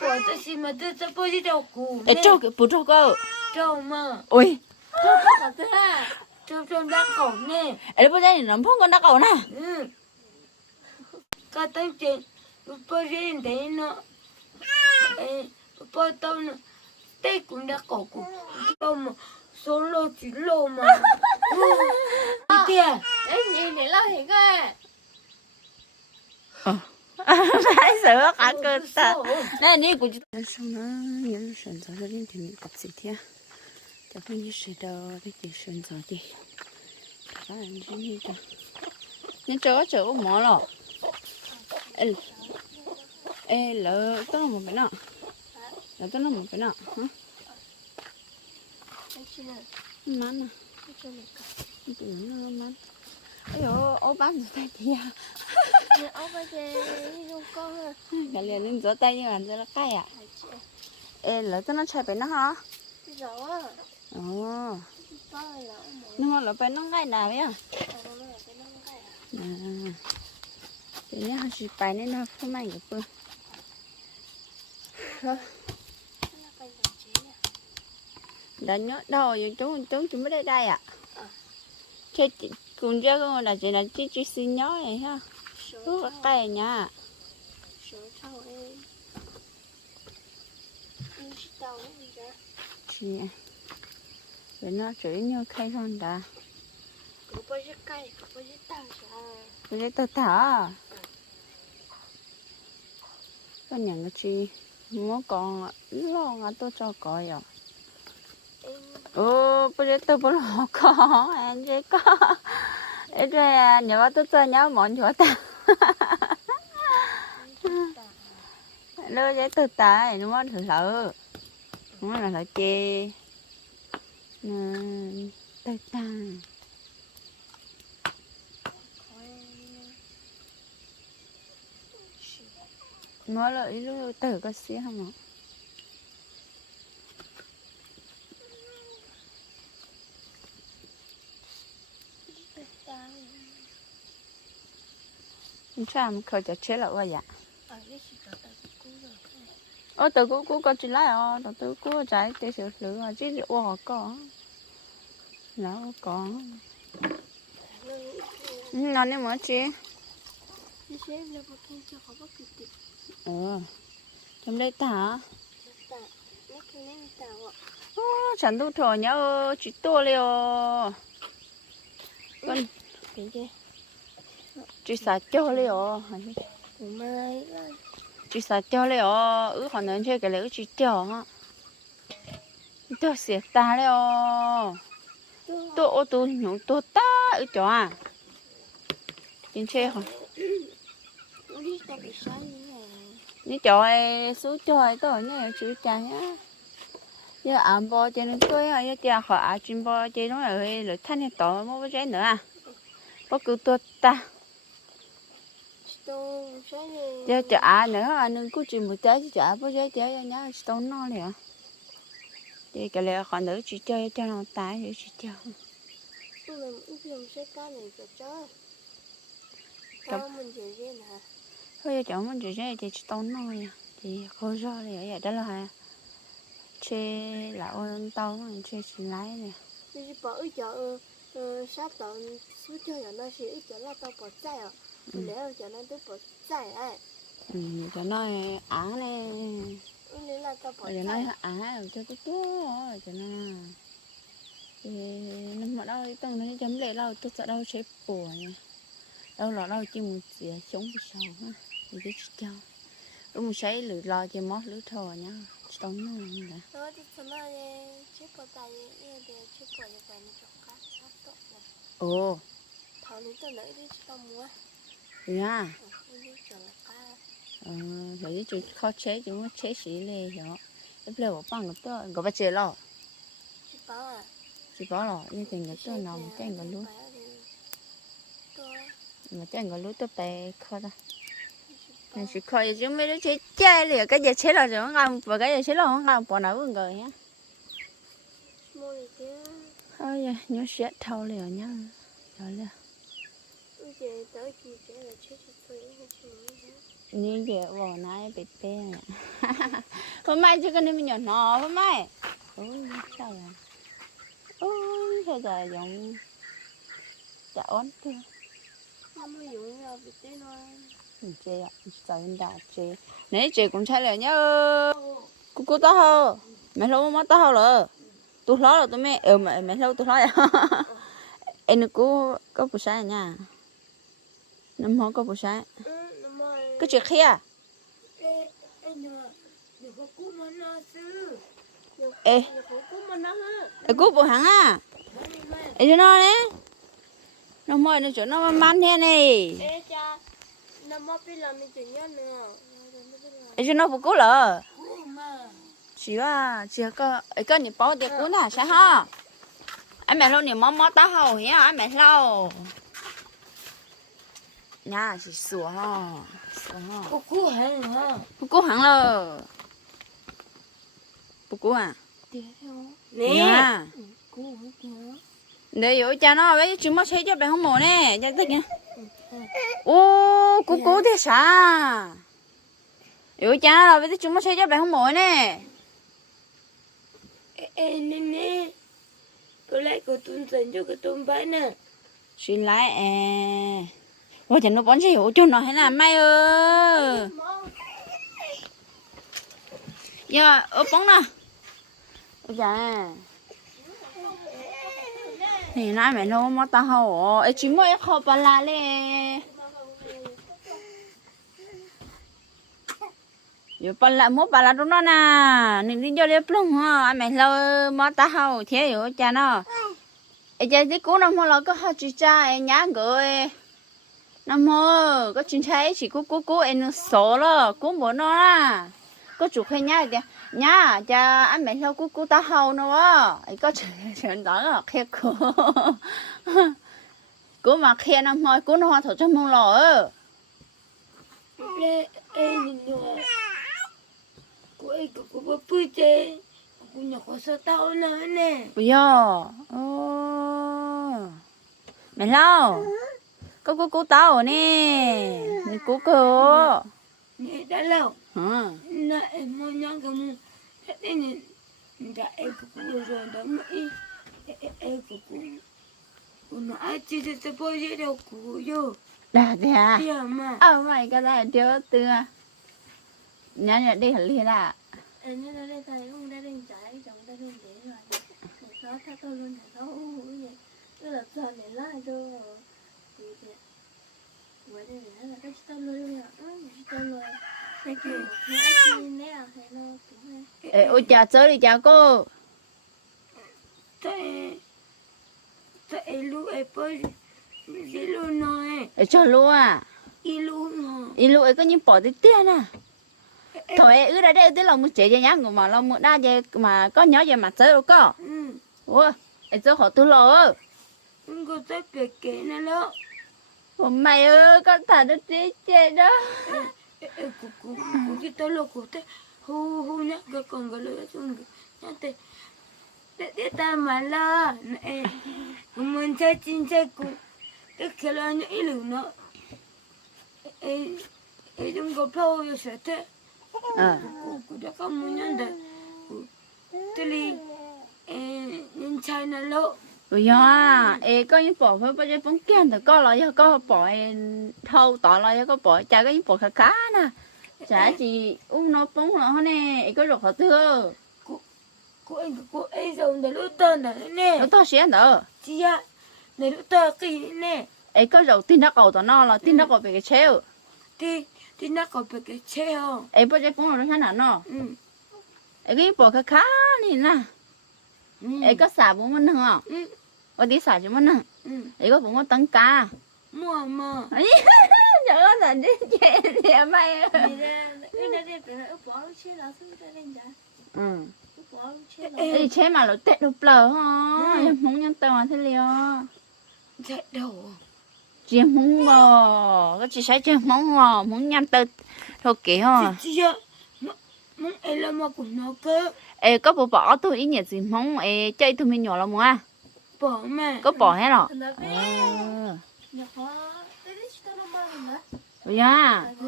bỏ tôi xin mà tôi sẽ bôi đi đâu cũ để cho cái bố cho cơ đâu mà ôi đâu có cả thế à trong đã cổ nè để bố đây nó phong con đã cầu nè cả tay chuyện bôi đi đấy nó bôi tao nó tay cũng đã cổ cũ đâu mà số lô chỉ lô mà đi à đấy nhìn để lo thì cái phải sửa cả cơ ta nè ní của chúng ta xong nó nhớ sườn gió lên thì mình cặp gì thế cho cái như sườn đó cái gì sườn gió gì các bạn xem như thế nên chỗ mỏ lọ ê lỡ tôi làm một cái nọ lỡ tôi làm một cái nọ hả mắn à nó mắn ôi dồi ô bán gió tay kìa ô bây giờ không có cái liền lên gió tay nhưng mà rất là cay à ê lỡ tôi nó chạy bên nó hả rồi ồ nhưng mà lỡ bên nó ngay nào vậy thì nhá chỉ bài nên nó không mạnh được cơ đã nhớ đâu vậy chúng chúng mới đây à chơi cùng chơi con là chỉ là chỉ xin nhớ này ha rất là cay nha chị vậy nó chỉ như khay hơn đã bây giờ thả cái nhà cái chi muốn còn lo ngã tôi cho coi à bây giờ tôi muốn lo con anh chị có ấy rồi nhớ tôi cho nhớ món chỗ ta lơ giấy tôi tài nó muốn thử lỡ muốn là lỡ chê tôi ta nó là ý lúc từ có xí không ạ sao mà khởi chết là vậy từ cũ có chuyện lại từ cũ trái để sửa lửa chứ ô có là có nó nên mở chi trong đây ta chẳng đủ thở nhá chỉ to liều con chỉ xả cho liều chỉ xả cho liều còn nữa chơi cái liều chỉ cho ha tôi xỉa ta liều tôi nhúng tôi ta ở chỗ à chính chơi hả ní trời xuống trời tôi nhớ chữ cha nhá giờ ăn bò cho nên tôi giờ cha khỏi ăn chim bò cho nó rồi thanh hết tỏi mua cái trái nữa à có cứ tôi ta giờ chả nữa anh cứ chim một trái chả có trái trái nhá tôi nó liền thì cái này còn nữa chỉ chơi cho nó tái để chỉ chơi thôi giờ mình chỉ chơi thì tôi nó liền thì khó rồi vậy đó là chơi lão tao nó chơi chỉ lái này thì bỏ ở chỗ sát tận số chơi là nó sẽ chỗ là tao bỏ chạy à nếu chỗ nó tôi bỏ chạy ai cho nó án này nếu là tao bỏ cho nó án cho tôi rồi cho nó thì năm mà đâu từng nó chấm lệ đâu tôi sợ đâu chế bùa nha đâu là đâu chỉ một gì chống bị sầu ha thì cái cho lúc một sấy lửa lo cho mót lửa thò nhá tao nó như vậy đó thì cho nó chế bỏ tay như để chế bỏ như vậy nó chọc cá nó tốt này ồ thằng này tôi lấy đi cho tao mua nha đi cho là cá rồi chứ khó chế chứ muốn chế xí lên hiểu em lấy bỏ bằng tôi có bao chế lo chỉ bỏ lo như thế người tôi nào mà cái người luôn mà cái người luôn tôi bé khó ta mình chỉ coi chứ mấy đứa chơi chơi liền cái gì chế là rồi ngon và cái gì chế là ngon bỏ nào cũng rồi nhá thôi giờ nhớ sẽ thâu liền nhá rồi liền như vậy bỏ nãy bị tê nè hôm mai chứ cái này mình nhỏ nó hôm mai ôi sao là ôi sao giờ giống chả ón cơ Năm mươi dụng nhau bị té nó. chị ạ sao anh đã chị nãy chị cũng thấy là nhá cô tao hơ mẹ lâu mất tao hơ rồi tôi lo rồi tôi mẹ mẹ lâu tôi lo em cô có bữa sáng nha năm hôm có bữa sáng cái chuyện kia ê cô bữa hàng à ê cho nó đấy nó mồi nó chỗ nó man thế này Ê cha, năm mới đi làm mình chuyện nhá nữa. ê cho nó bữa cũ lờ chỉ có cái nhịp bao tiền cũ nè sao ha anh mẹ lâu nhịp mót tao hầu nhá anh mẹ lâu nhà chỉ sủa ha Cô hàng hả? bữa hàng lờ bữa à Nè. để dụ cha nó với chúng nó thấy cho bạn không mồ nè cha thích nhá ô cố thế sao dụ cha nó với chúng nó thấy cho bạn không mồ nè Ê nè. Cô lại cô tuôn dần cho cô tuôn bãi nè. suy lại ôi chẳng nó bón cho hiểu cho nó hay là mai ơi giờ bóng nè ôi dạ thì nãy mẹ nó mất tao hầu ấy chỉ mới khó bà la lê giờ bà la đúng nó nè nên đi cho đẹp luôn ha mẹ lâu mất tao hầu thế rồi cha nó ấy cha cái cú nó mua là có hai chị cha ấy nhá người nó mua có chuyện thấy chỉ cú em số lo cú bữa nó là có chủ khen nhá kìa nhá cha anh mẹ lâu cú tao hầu nữa ấy có chuyện đó là khen cú mà khen nó mua cú nó hoa thổ cho mông lò Ê nhìn nữa. Cô ấy cô bố bươi chê. Cô nhỏ có sao tao nữa nè. bây giờ mẹ lâu có cú tao rồi nè mẹ cú cơ Nè đã lâu. hả Nè em mua nhang cái mua. Thế nên đã em cô rồi đó mà em cô nó ai chỉ sẽ bao giờ đâu cô vô. đã thế à Dạ mà. mày cái này chưa từ nhà đi hẳn liền à Em nhớ đây thầy không đã lên trái chồng đã lên để rồi. Nó thay tôi luôn thầy nó vậy. Tức là giờ để lại cho vậy đây là cái tao luôn tao luôn cái nó nè thầy nó cũng ê ôi chào chơi đi chào cô Tại lu em bơi gì luôn nói. ê cho luôn à Ý lu ấy có những bỏ tí tiền à thôi ê ư ra đây tới lòng một chế cho nhá người mà lòng một đa về mà có nhớ về mặt chơi đâu có ủa ê chơi họ tu lò không có tới việc kể nữa đó. mày ơi con thả nó tí chơi đó Cô cái tao lo cô thế hu nhắc cái con cái lưỡi xuống nhắc thế để ta mà lo này mình chơi chín chơi cô cái kia là những ý lửa nó chúng có phao vô sẽ thế cô đã có muốn nhận được thế li nhân trai nó lo bây giờ à ê có những bỏ với bây giờ bóng kiên thì có là có bỏ thâu tỏ là có bỏ chả có những bỏ khá khá nè chả chỉ uống nó bóng là hôm nay có được họ thưa cô ấy dùng để lúa tơ nè nó to xé nữa chị ạ để lúa tơ cái nè ấy có dầu tin nó cầu tao nó là tin nó cầu về cái treo thì nó có bị cái treo ấy bây giờ bóng là nó thế nào nó ấy cái bỏ khá khá này nè ấy có xả bóng mình không có tí xả cho mình ấy có bóng tăng ca mua mà ấy trời ơi là đi chơi thì mày ơi ấy chế mà nó tết đục lờ ha muốn nhân tao mà thế liêu chạy đầu chị muốn bò có chị sẽ chơi món bò muốn nhâm tao thôi kỹ ha chị ạ muốn em làm mà cũng nó cơ ê có bỏ tôi ý nghĩa gì mong ê chơi tôi mình nhỏ lắm à bỏ mà có bỏ hết rồi dạ có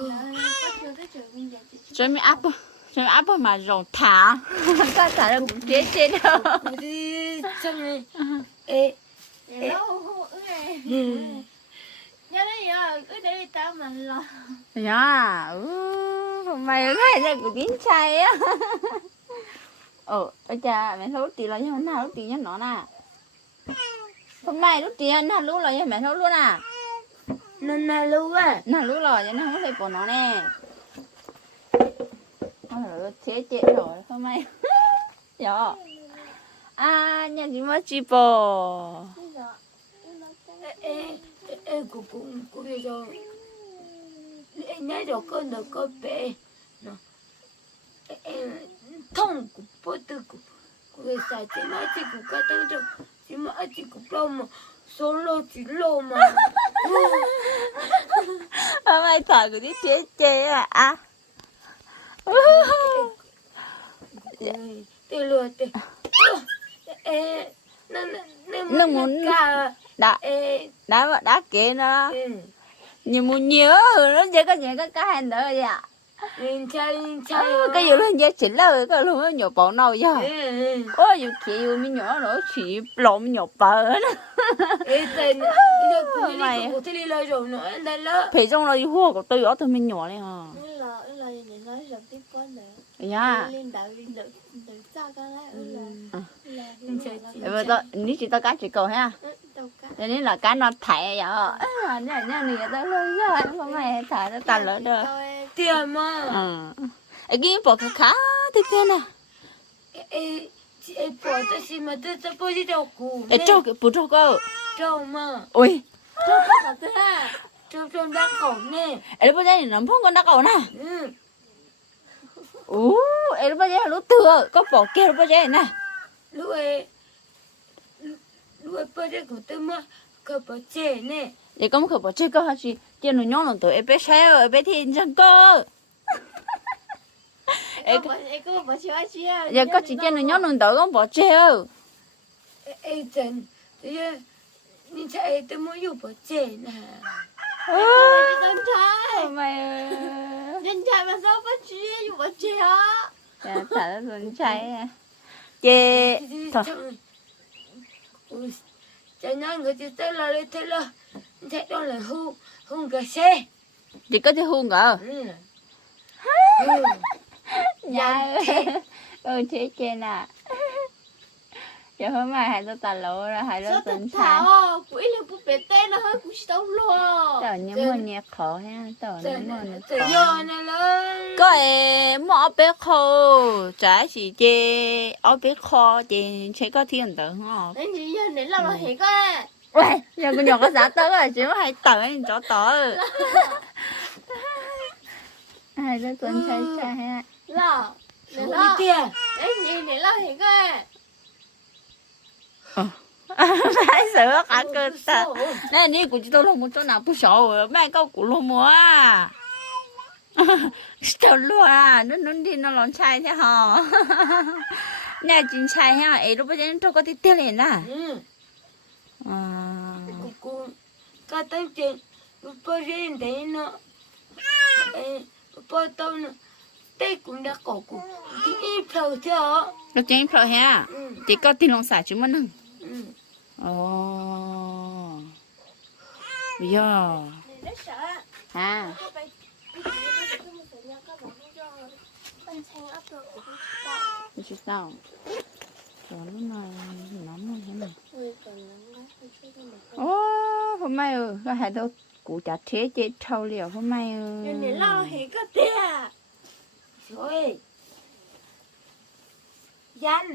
chưa tới trường bây giờ chị chơi mi áp mà rồng thả các thả là cũng chết chết đâu Cô đi xong rồi. Ê. lâu không ứ này nhớ đấy giờ ứ để tao mà lo dạ mày cái này của tiếng trai á ôi cha mẹ thấu tiền là như thế nào lúc tiền nhá nó nè hôm nay lúc tiền nó lúc là mẹ thấu luôn à Nên là luôn á. nó lúc rồi cho nó không có thể bỏ nó nè nó chết chết rồi hôm nay dạ à nhà chị mới chị bò bây giờ Ê, cô bây giờ. Ê, nhá rồi con được có bé. Nó. Thông của bố tư của. Cô bây giờ chị nói chị cũng có tăng trọng. Chị nói chị cũng lâu mà. Số lô chỉ lô mà. hôm nay thở của đi chết chết à Tôi luôn tôi. Ê, nó muốn cả. đã Ê, đã kể nó ừ. nhiều muốn nhớ nó chỉ có những cái hành nữa vậy ạ Lên trai cái gì lên giá chỉnh là cái luôn nó nhỏ bỏ nào vậy Ừ. ôi dù chị dù mình nhỏ nữa chị lộn nhỏ bờ nữa Ê, tên mày của tôi đi lời rồi nữa anh đây lỡ. phải trong là hua của tôi ở tôi mình nhỏ này hả ứ là để nói rằng tiếp con này dạ lên đảo cha con lại bây giờ nếu chị tao cá chị cầu ha đâu cả thế nên là cá nó thải vậy nha nha người ta luôn rồi không mày thải nó tàn lỡ được Tiền mà. cái bỏ khá thế thế nè Ê, bỏ tôi xin mà tôi sẽ bỏ đi đâu cụ. trâu cái bút trâu cơ Trâu mà. ôi Trâu đã khổ nè. em bây giờ thì nó không còn đắc cầu nè Ừ. em bây giờ lúc thừa có bỏ kia lúc bây giờ nè Lúc ấy bỏ đi của tôi mà. Có bỏ chè nè. vậy có một bỏ chơi cơ hả chị chơi nó nhon nó tuổi em bé sao em bé thì chẳng cơ em có bỏ chia chia giờ có chị chơi nó nhon nó tuổi con bỏ chơi Ê, Trần. Bây giờ nhìn chạy tôi muốn dùng bỏ chè nè. dân trai mày dân trai mà sao bỏ chia dùng bỏ chia á thả nó con trai chê thôi Chả nhớ người chị tới là lên thế là. Thế đó là hung cả xe. chị có thể hôn ngờ Ừ. dạ thế chê nè giờ hôm nay hai đứa tà lộ ra hai đứa sao tình thật sai thảo quỷ là bút bể tên nó hơi cũng đâu luôn tao nhớ mà nhẹ khó ha tao nhớ mà Tự do này lên. có em mua bé khô trái chỉ chê ở bé kho chê sẽ có thiên tử không nên chỉ giờ đến là hết cái ui giờ con nhỏ có giá tớ là chỉ có hai tờ anh cho tớ hai đứa tuần trai ha là Đi tiền. đấy nhìn đến là hết cái phải sửa cả cơ ta nè ní của chị tôi không muốn chỗ nào不熟mẹ câu của luôn mua à đâu luôn à nó đi nó lon chai thế hả nè chín chai ha ấy lúc bây giờ nó có tí tiền liền à Ừ. à Cô có tới chuyện. Bỏ riêng đấy nó. Bỏ tao nó. Tây cũng đã cổ cụ. Thì ít thầu cho. nó chén phở ha Ừ. chỉ có tiền lòng xả chứ mà nâng Ừ. ồ giờ Nó sợ ha các bạn anh sang áp lực của chúng ta chứ sao cho nó nóng luôn thế này người còn nắng đó không chơi được ô hôm nay có hai đứa cụ chả thế chết trâu liều hôm nay nên để lo hết cái tiền Rồi. Dân.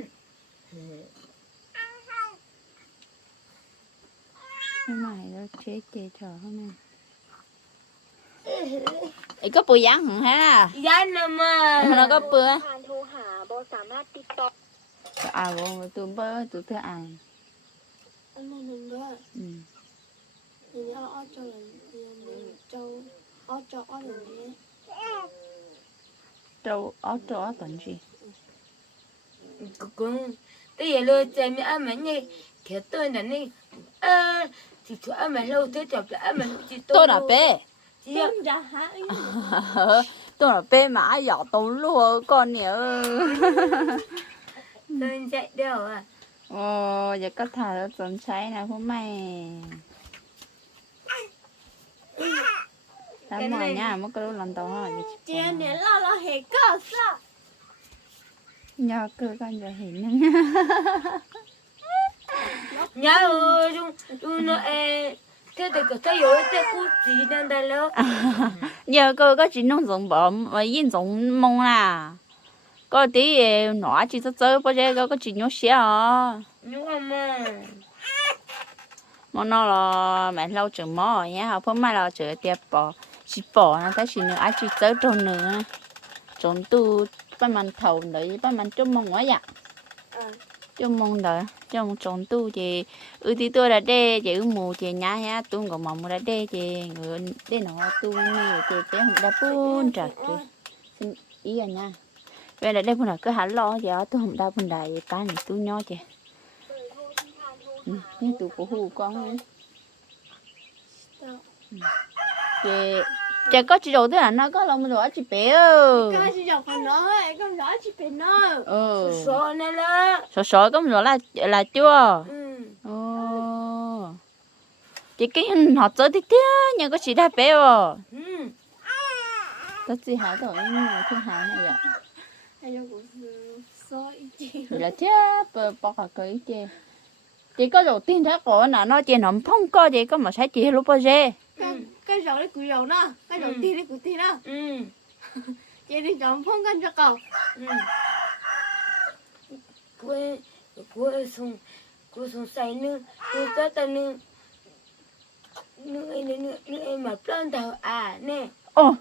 hôm nay nó chết chết trâu hôm nay ấy có bùi giang hả ha Dân mà. nó có bùi ผ่านโทรหาบสามารถติดต่อ à vô tụi bơ tụi thưa ăn อันนั้นด้วย ừ. อย่างนี้อ้อเจ้าเลยเจ้าอ้อเจ้าอ้ออย่างนี้ trâu trâu tận gì Cũng. Bây giờ lôi chạy mẹ ăn mấy nhỉ. Thế tôi là đi. Thì chỗ ăn mấy lâu thế chọc là ăn mấy lâu chị tôi đã bé chị ạ. Ra hả? tôi là bê mã giỏ tấu lúa con nhỉ. Tôi chạy đều à. Ồ, giờ có thả nó trốn cháy nào không mày. Đã Cái mở này- nha, mất cái lúc lần tàu hỏi. Chị nè lo hệ cơ sao? Nhờ cơ con giờ hình nha. Nhá ơi, chúng nó thế thì có thấy rồi, thế cũng chỉ đang đây lo. Nhờ cơ có chỉ nông giống bỏ mà yên giống mông là. Có tí nó chỉ chơi bao giờ có chỉ nhớ xe à. Nhưng mà Mà nó là mẹ lâu chừng mò nhá, học hôm mai là chở tiệp bỏ. Chỉ bỏ nó thấy chỉ nữa ai chỉ chơi trốn nữa. Trốn tu bắt mình thầu đấy, bắt mình chôm mông quá vậy. Chôm mông đó, chôm trốn tu thì thì tôi là đê thì mù thì nhá ha, tôi còn mong là đê thì người đê nó tu nhiều thì bé không đã buồn trả thì ý à nha. Vậy là đây bữa nào cứ hẳn lo thì tôi không đau bữa đại cái này tôi nhó chứ. Nhưng tôi cũng hù con ấy. Chả có chị đầu thế là nó có lòng rồi chị bé ơi. Con chỉ dọc con nói, con nói chỉ phải nói. số này là. Sợ có rồi là chưa? Ừ. Chị cái họ chơi tí tí nhưng có chị đã bé rồi. Ừ. Tất gì hả rồi nhưng mà thương hại này vậy. Hay là cũng soi chị. Vậy là thế bỏ cả cái chị. Chị có đầu tiên thế có là nó chị nó không có chị có mà sai chị lúc bao giờ. Cái dầu đấy cùi dầu nó, cái dầu tiên đấy cùi tiên nó. Ừ. Chị đi chọn phong cân cho cậu. Ừ. Cô xuống say nữa, cô ta ta nữa em mà plan tàu à nè. Ồ.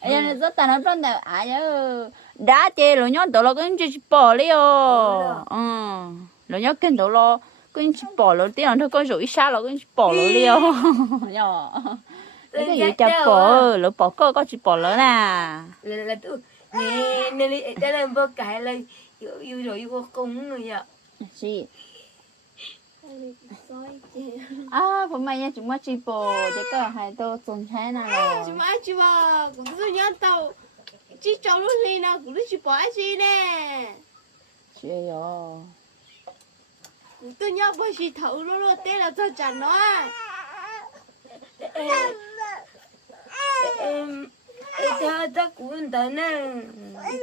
Ấy là rất là nó trong đầu à chứ. Đã chị rồi nhớ tụi nó cứ chỉ bỏ đi rồi nhớ kinh tụi nó cứ chỉ bỏ rồi tí nữa có rủi xa rồi cứ bỏ rồi đi nhở. Cái gì chả bỏ rồi bỏ có chỉ bỏ nữa nè. Là tôi nè nè đã làm vô cái là yêu rồi yêu công người ạ. Gì? Soi chị. À, hôm nay nha chúng ta chỉ bỏ để có hai tô trồng trái nào rồi. Chúng ai chị bà cũng tôi nhớ tàu. Chị cháu lúc này nào cũng chỉ bỏ chị nè. Chuyện rồi. Tôi nhớ bởi chị thấu luôn tên là cho chẳng nó. Em ta cũng ta nè.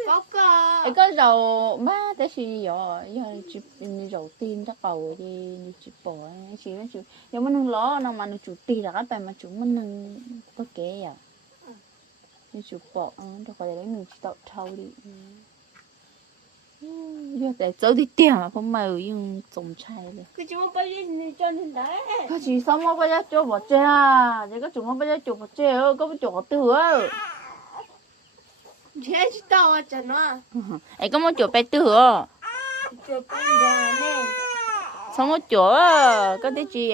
Có cơ. Ấy có dầu ba thế gì rồi, giờ chỉ dầu tin chắc cầu đi chỉ bỏ chỉ nó chủ, giờ mình lo nó mà nó chủ tì là cái bài mà chúng mình có kế à, như chủ bỏ đâu có để mình tạo thâu đi, giờ để dấu đi tiền mà không mà dùng trồng chai rồi. Cái chúng bây giờ cho nên đấy. Có chỉ xong mà bây giờ cho bỏ chơi à, giờ có chúng nó bây giờ cho bỏ chơi ơi, có bị chỗ từ ơi. Thế chứ tao à chẳng nó. Ấy có một chỗ bé từ ơi. Cho con ra nè. Xong một chỗ có tí chị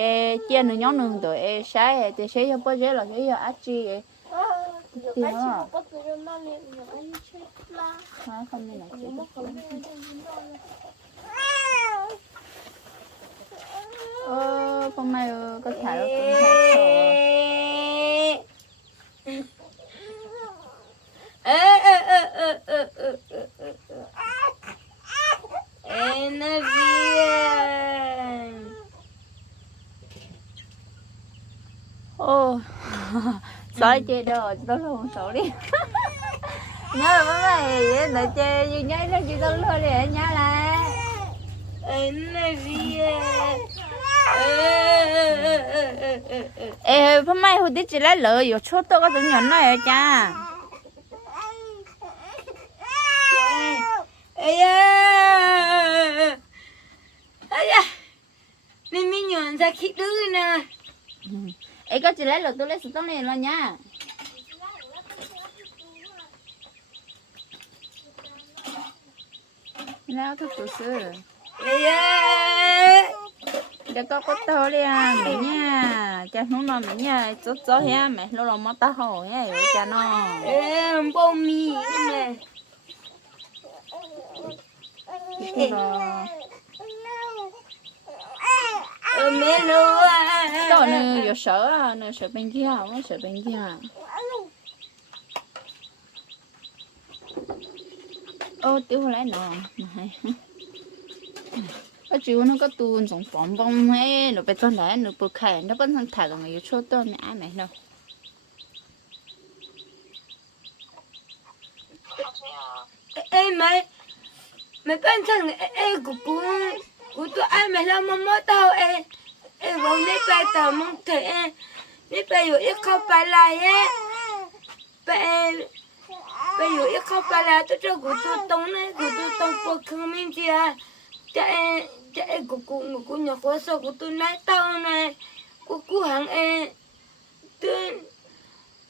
chia nửa nhóm nương tụi sáng thì sẽ cho bao giờ là sẽ cho ác chi Cái chị có tự nhiên nó liền rồi anh chết la. không nên là chị con mày có thả đâu cũng hay ô sợ chị đâu tôi không sợ đi nhớ là bố mày đợi chơi gì nhớ nó chị tôi luôn để nhớ là ê bố mày hồi tí chị lấy lợi rồi chốt tôi có từng nhận nó rồi cha nên mình nhận ra khi đứa nè. ê có chị lấy lợi tôi lấy số tóc này rồi nha nào cái tổ sư để có tao đi à mẹ nha cha nó nó mẹ nha chó ha mẹ nó là mất tao hồ nha rồi cha nó bông mì nè. mẹ lô đó nè giờ sợ à nè sợ bên kia không sợ bên kia ô tiêu lại nọ này ở chỗ nó có tuôn sống bóng bóng ấy nó bị con đá nó bị khẻ nó vẫn thằng thả rồi chỗ tôi mẹ ai mẹ đâu ê mày mày bên thằng ê của tụi ai mày làm mắm tao ê ê vào nếp bài tao mong thấy ê nếp bàiอยู่ít không phải lại ê bài bàiอยู่ít không phải lại tôi cho của tôi tông này của tôi tông của không mình gì à chạy của nhà của sao của tôi lái tao này của hàng ê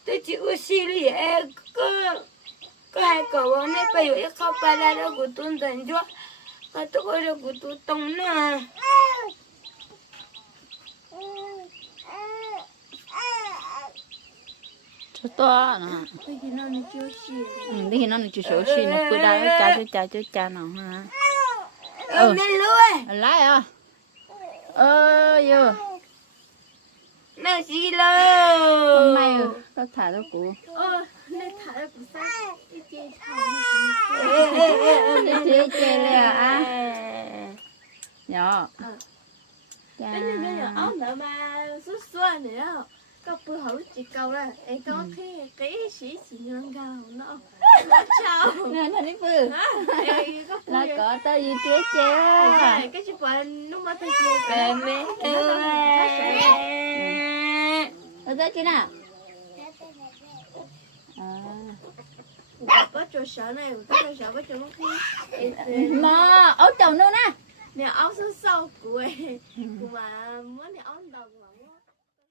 tôi chịu xì lì ê có hai cậu này bây giờ không phải là đâu của tôi thành cho mà tôi có đâu của tôi tông nè chỗ to nè Tôi chỉ nói nó chưa xì. đi nó chưa sửa xí nó cứ đau cho cha nào ha mẹ luôn lại à giờ mẹ gì đâu hôm nay có thả đâu cụ Nên thả ra của sao? Cái chê thảo chơiเลยอ่ะnhỏ cha Cái này bây giờ ốc nữa mà xuất xuân nữa. Có bữa hậu chỉ cầu là em có cái sĩ chỉ nâng cao nó chào nè nó đi bự em có là bữa có tao gì kia chơi cái chụp ảnh lúc mà tôi chơi mẹ ở đây chứ nào có chỗ sợ này có chỗ sợ với chỗ mà ấu chồng nữa nè nè áo sơ sâu của em mà mới nè áo đầu